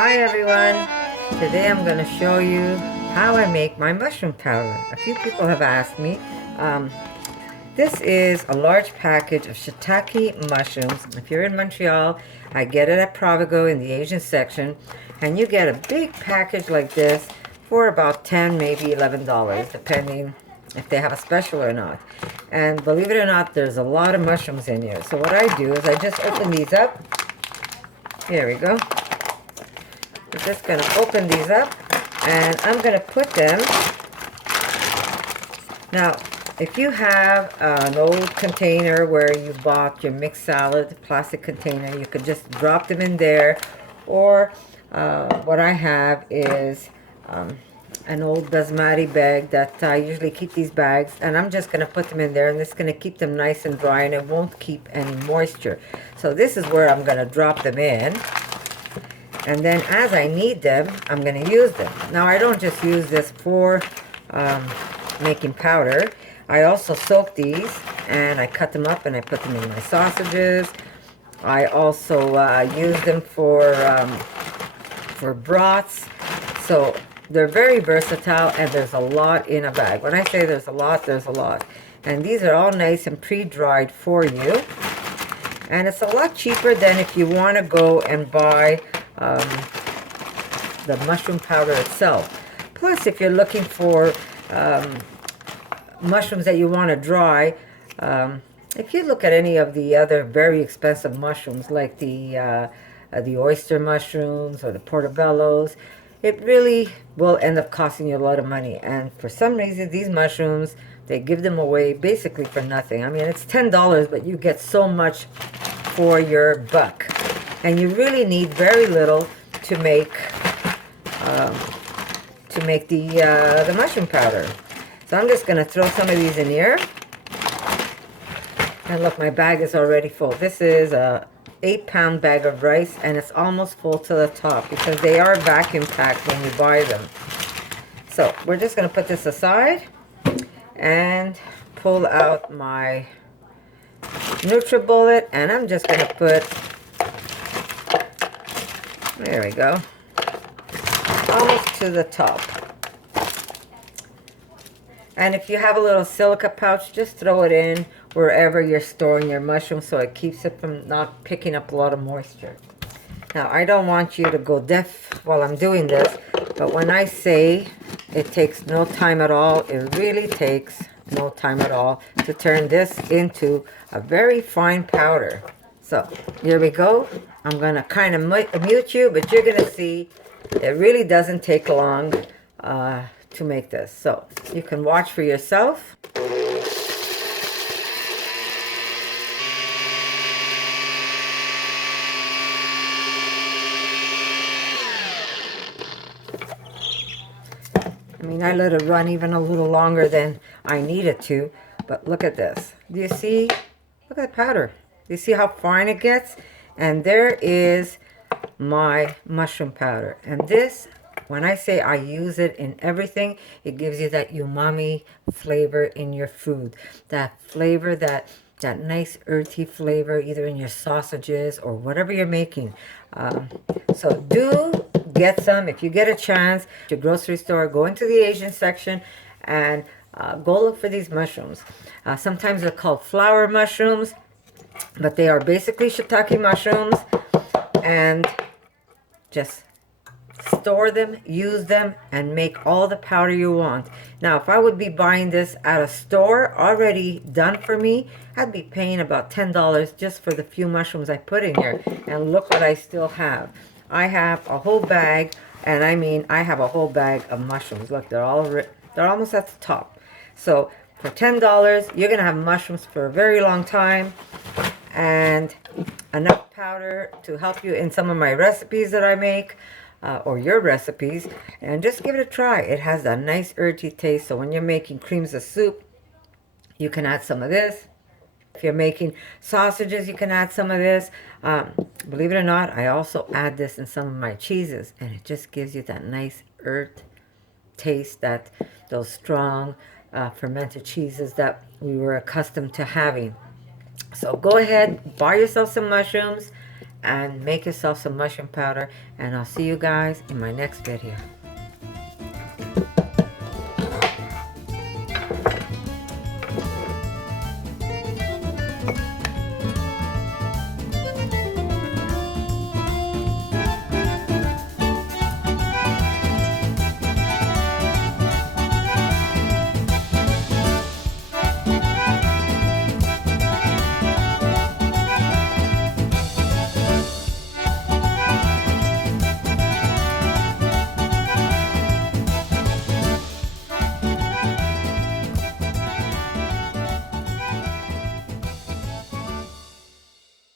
Hi everyone! Today I'm going to show you how I make my mushroom powder. A few people have asked me. Um, this is a large package of shiitake mushrooms. If you're in Montreal, I get it at Provigo in the Asian section. And you get a big package like this for about $10, maybe $11, depending if they have a special or not. And believe it or not, there's a lot of mushrooms in here. So what I do is I just open these up. Here we go. I'm just going to open these up and I'm going to put them. Now, if you have an old container where you bought your mixed salad, plastic container, you could just drop them in there. Or what I have is an old basmati bag that I usually keep these bags, and I'm just going to put them in there, and it's going to keep them nice and dry, and it won't keep any moisture. So this is where I'm going to drop them in. And then as I need them, I'm going to use them. Now, I don't just use this for making powder. I also soak these and I cut them up and I put them in my sausages. I also use them for broths. So they're very versatile, and there's a lot in a bag. When I say there's a lot, there's a lot. And these are all nice and pre-dried for you. And it's a lot cheaper than if you want to go and buy the mushroom powder itself. Plus, if you're looking for mushrooms that you want to dry, if you look at any of the other very expensive mushrooms like the oyster mushrooms or the portobellos, it really will end up costing you a lot of money. And for some reason, these mushrooms, they give them away basically for nothing. I mean, it's $10, but you get so much for your buck. And you really need very little to make the mushroom powder. So I'm just going to throw some of these in here. And look, my bag is already full. This is a 8-pound bag of rice, and it's almost full to the top because they are vacuum packed when you buy them. So we're just going to put this aside and pull out my NutriBullet, and I'm just going to put, there we go, almost to the top. And if you have a little silica pouch, just throw it in wherever you're storing your mushrooms so it keeps it from not picking up a lot of moisture. Now, I don't want you to go deaf while I'm doing this, but when I say it takes no time at all, it really takes no time at all to turn this into a very fine powder. So, here we go. I'm going to kind of mute you, but you're going to see it really doesn't take long to make this. So, you can watch for yourself. I mean, I let it run even a little longer than I needed to, but look at this. Do you see? Look at the powder. Do you see how fine it gets? And there is my mushroom powder. And this, when I say I use it in everything, it gives you that umami flavor in your food. That flavor, that nice earthy flavor, either in your sausages or whatever you're making. So do get some if you get a chance. At your grocery store, go into the Asian section and go look for these mushrooms. Sometimes they're called flower mushrooms, but they are basically shiitake mushrooms. And just store them, use them, and make all the powder you want. Now, if I would be buying this at a store already done for me, I'd be paying about $10 just for the few mushrooms I put in here. And look what I still have. I have a whole bag, and I mean, I have a whole bag of mushrooms. Look, they're almost at the top. So for $10, you're gonna have mushrooms for a very long time, and enough powder to help you in some of my recipes that I make. Or your recipes, and just give it a try. It has a nice earthy taste, so when you're making creams of soup, you can add some of this. If you're making sausages, you can add some of this. Believe it or not, I also add this in some of my cheeses, and it just gives you that nice earth taste, that those strong fermented cheeses that we were accustomed to having. So go ahead, buy yourself some mushrooms, and make yourself some mushroom powder. And I'll see you guys in my next video.